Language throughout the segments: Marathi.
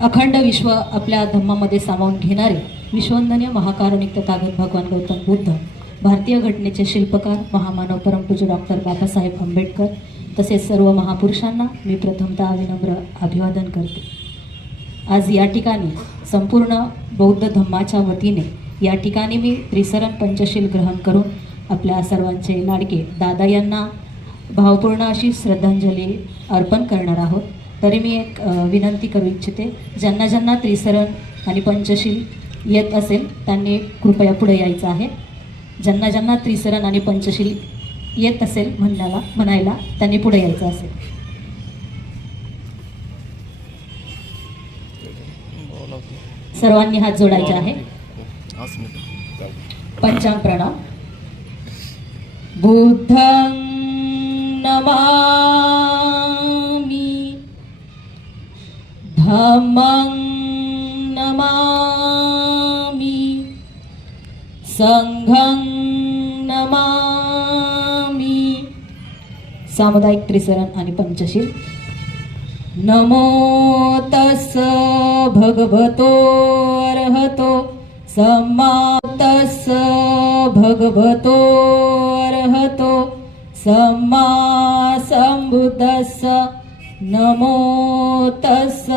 अखंड विश्व आपल्या धम्मामध्ये सामावून घेणारे विश्ववंदनीय महाकारुणिक तथागत भगवान गौतम बुद्ध, भारतीय घटनेचे शिल्पकार महामानव परमपूज्य डॉक्टर बाबासाहेब आंबेडकर तसेच सर्व महापुरुषांना मी प्रथमतः विनम्र अभिवादन करते। आज या ठिकाणी संपूर्ण बौद्ध धम्माच्या वतीने या ठिकाणी मी त्रिसरण पंचशील ग्रहण करून आपल्या सर्वांचे लाडके दादा यांना भावपूर्ण अशी श्रद्धांजली अर्पण करणार आहोत। तरी मी एक विनंती करू इच्छिते, ज्यांना ज्यांना त्रिसरण आणि पंचशील येत असेल त्यांनी कृपया पुढे यायचं आहे। ज्यांना ज्यांना त्रिसरण आणि पंचशील येत असेल म्हणायला त्यांनी पुढे यायचं असेल। सर्वांनी हात जोडायचे आहे। पंचांग प्रणाम। बुद्धं नमामि, धम्मं नमामि, संघं नमामि। सामुदायिक त्रिसरण आणि पंचशील। नमो तस् भगवतो अरहतो सम्मा तस् भगवतो अरहतो सम्मा संबुद्धस्स। नमो तस्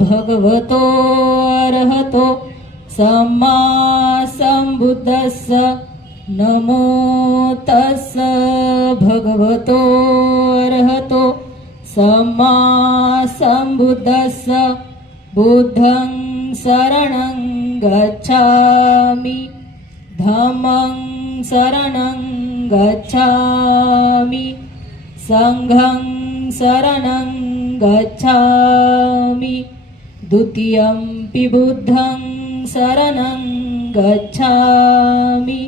भगवतो अरहतो सम्मा संबुद्धस्स। नमो तस् भगवतो अरहतो सम्मा संबुद्धस्स। बुद्धं शरणं गच्छामि, धम्मं शरणं गच्छामि, संघं शरणं गच्छामि। द्वितीयंपि बुद्धं शरणं गच्छामि,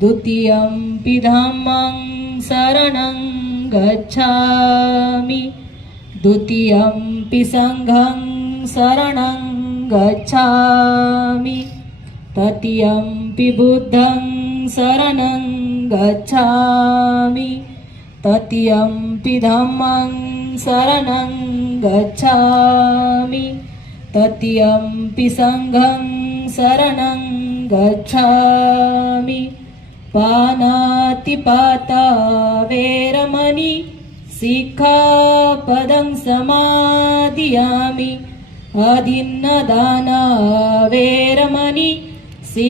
द्वितीयंपि धम्मं शरणं गच्छामि, द्वितीयंपि संघं शरणं गच्छामि, तृतीयंपि बुद्धं शरणं गच्छामि, तृतीयंपि धम्मं शरणं गच्छामि, तृतीयंपि संघं शरणं गच्छामि। पानातिपाता वेरमणि सिक्खापदं समादियामि। अदिन्नदाना वेरमणि